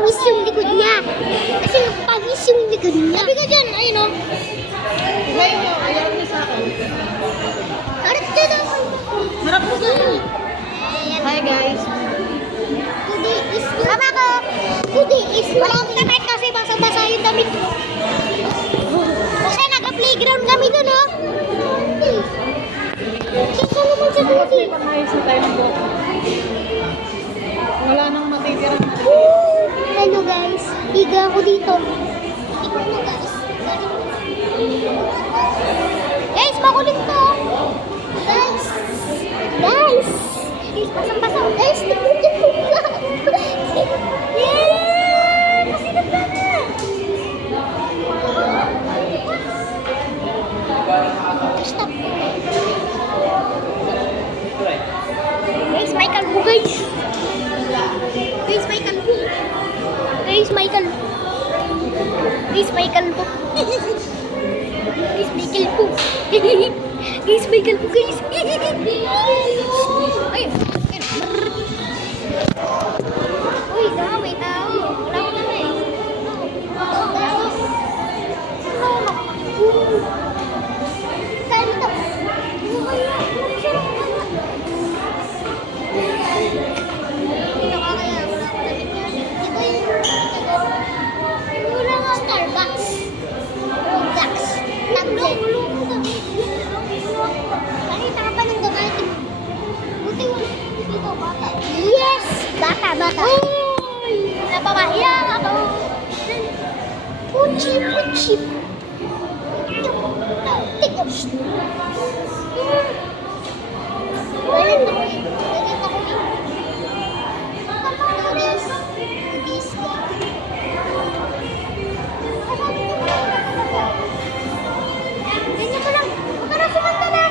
pawis yung likod niya. Kasi pawis yung likod niya. Sabi ko dyan, ayun o. Ngayon nyo, ayaw niyo sa akin. Harap ka daw. Harap ko sa akin. Hi guys. Today is Sama ko. Today is walang internet kasi basa-basa yung damit ko. Kasi naka-playground kami dun, oh. Saan naman sa duty? Pag-ayos na tayo ng buhok. Wala nang matitira. Ano guys, higa ako dito. Ikaw na guys. Guys, makulit to. Guys. Guys. Guys, pasang-pasang. Guys, nagbukin po ka. Yeah! Kasi nagdana. Stop. Guys, may kalbo guys. Guys, may kalbo. Guys, may kalbo. Guys, may kalbo. Guys, may kalbo. Guys, may kalbo guys. Ay, uy, tao, may tao. Wala ko na eh. Saan ito? Starbucks. Roblox. Tablet. Nakita ka pa ng gagawin. Buti wala dito bata. Yes! Bata. Uy! Napapahiyang ako. Puchi. Tikos. Wala na. Nagkita ko yun. Noodles. Ganyan ko lang. Para kumanta na.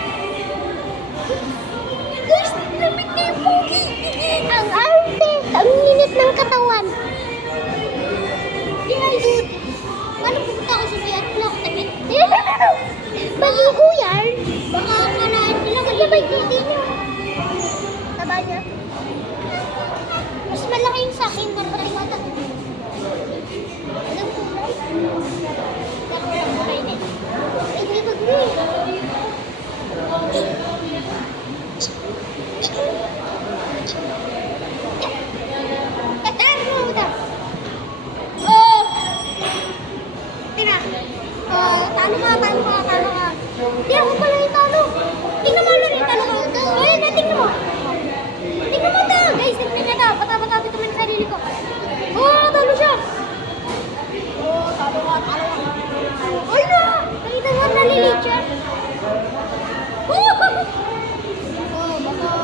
Guys, lamig na yung pogi. Ang arte. Ang init ng katawan. Dude. Paano pupunta ako sa Fiat Block? Maligo yan. Baka kanaan nila magabay dito niya. Taba niya. Mas malaki yung sa akin. Marami mata. Alam ko ba? Baka walang buhay din. Ay, hindi mag-green. Oh! Tina. Talo ka. Hindi ako pala yung talo. Tingnan mo lang yung talo ka. Ayun na, tingnan mo. Tingnan mo ito. Guys, tingnan na. Bata-bata ko yung sarili ko. Oh, talo siya. Oh, talo ka. Ay na. Nakita mo, nalilit siya. Oh, baka. Mata.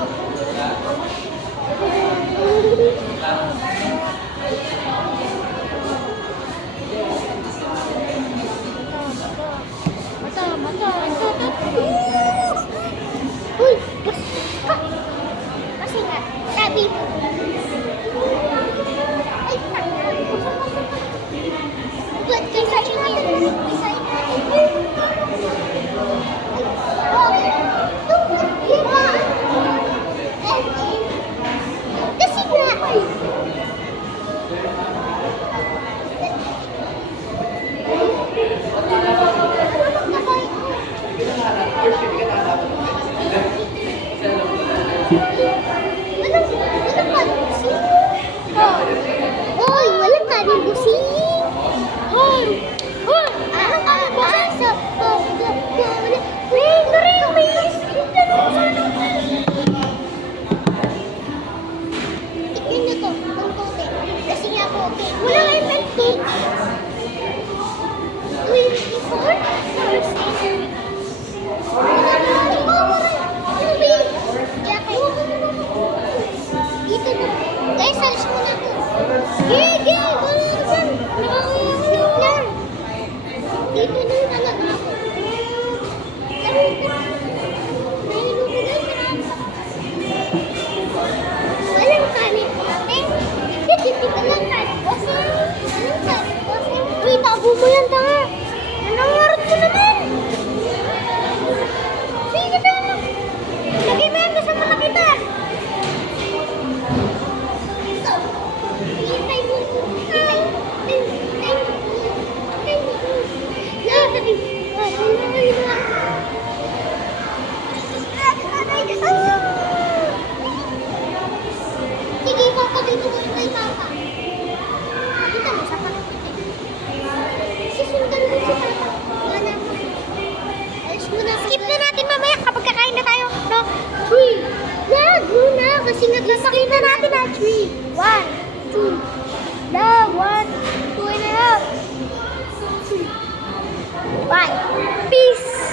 Uy, kasi nga, sabi mo. Ay, ba't kaysa yun? Kasi nga, walang kanin busi. Kasi nga po, wala kayong pancake. Uy, before? First Sige, papakita ko kay Papa. Kita mo sa susundan mo si Papa. Wala mo. Alis mo na. Skip na natin mamaya kapag kakain na tayo. No? 3. Yeah, go na. Kasi nagpapakita natin na 3. 1, 2. No, 1, 2 and a half. 5. Peace.